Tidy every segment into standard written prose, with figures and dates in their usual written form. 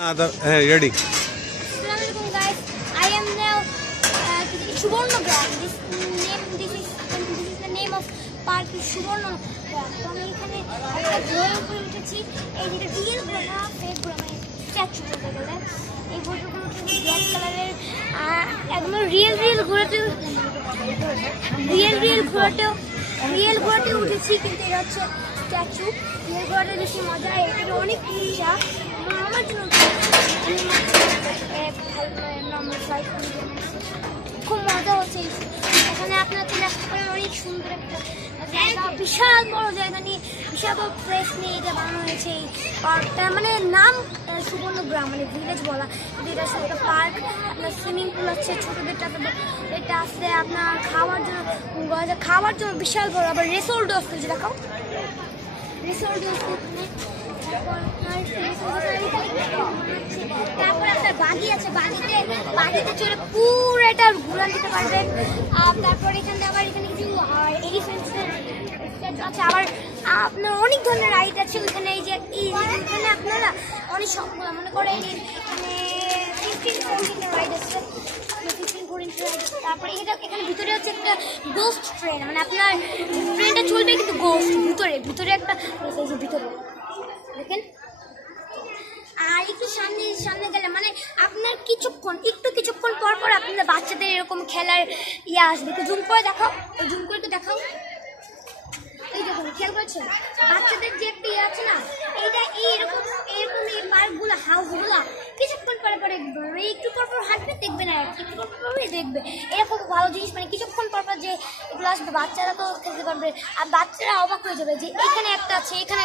Ready. Assalamualaikum guys. I am now Subornogram. This is the name of park Subornogram. তো আমি এখানে একটা ঘোড়ার উপরে উঠেছি। এই যেটা রিয়েল ঘোড়া, ফেক ঘোড়া মানে স্ট্যাচু বলতে গেলে। এই ঘোড়াগুলো হচ্ছে ব্ল্যাক কালারের। একদম রিয়েল ঘোড়াতেও উঠেছি, কিন্তু এটা হচ্ছে স্ট্যাচু। রিয়েল ঘোড়াটা বেশি মজা, এটা অনেক উঁচা। আমার জন্য খুব মজা হচ্ছে। এখানে আপনার অনেক সুন্দর একটা জায়গা, বিশাল বড় জায়গা নিয়ে, বিশাল বড় প্লেস নিয়ে এটা বানানো হয়েছে এই পার্কটা। মানে নাম সুবর্ণগ্রাম, মানে ভিলেজ বলা, কিন্তু এটা একটা পার্ক। আপনার সুইমিং পুল আছে, ছোটদেরটা এটা আছে আপনার খাওয়ার জন্য বিশাল বড়। আবার রিসোর্টও আছে, যেটা খাও রিসোর্ট আছে এখানে। তারপর আপনার বাগি আছে, বাগিতে চড়ে পুরোটা ঘুরা দিতে পারবেন। তারপর এখানে কিছু এলিফ্যান্টের আছে, আবার আপনার অনেক ধরনের রাইড আছে ওইখানে। এই যে এখানে আপনারা অনেক সবগুলো মনে করেন মানে 15-14 রাইড আছে, 15-14 রাইড। তারপরে এখানে ভিতরে হচ্ছে একটা গোস্ট ট্রেন, মানে আপনার ট্রেনটা চলবে কিন্তু গোস্ট ভিতরে একটা ভিতরে দেখেন। আর একটু সামনে গেলে মানে আপনার কিছুক্ষণ পর আপনাদের বাচ্চাদের এরকম খেলার আসবে। একটু জুম করে দেখাও, জুম করে তো দেখাও। এই দেখুন, খেয়াল করছেন বাচ্চাদের যে একটা আছে না, এইটা এরকম এই পার্কগুলো, হাউসগুলো কিছুক্ষণ পরে একটু পর হাঁটবে দেখবে না, একটু পর দেখবে এরকম ভালো জিনিস। মানে কিছুক্ষণ পর যে এগুলো আসবে, বাচ্চারা তো খেলতে পারবে। আর বাচ্চারা অবাক হয়ে যাবে যে এখানে একটা আছে, এখানে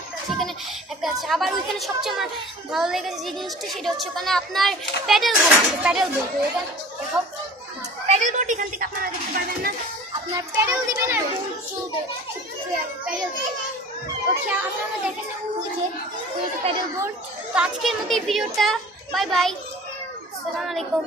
একটা আছে। আবার ওইখানে সবচেয়ে আমার ভালো লেগেছে যে জিনিসটা, সেটা হচ্ছে ওখানে আপনার প্যাডেল বোট। এটা দেখো, প্যাডেল বোট এখান থেকে আপনারা দেখতে পারবেন না। আপনার প্যাডেল দিবেন আর চলবে প্যাডেল। ওকে, আপনারা দেখেন ওই যে প্যাডেল বোর্ড। তো আজকের মতো এই ভিডিওটা, বাই বাই, আসসালামু আলাইকুম।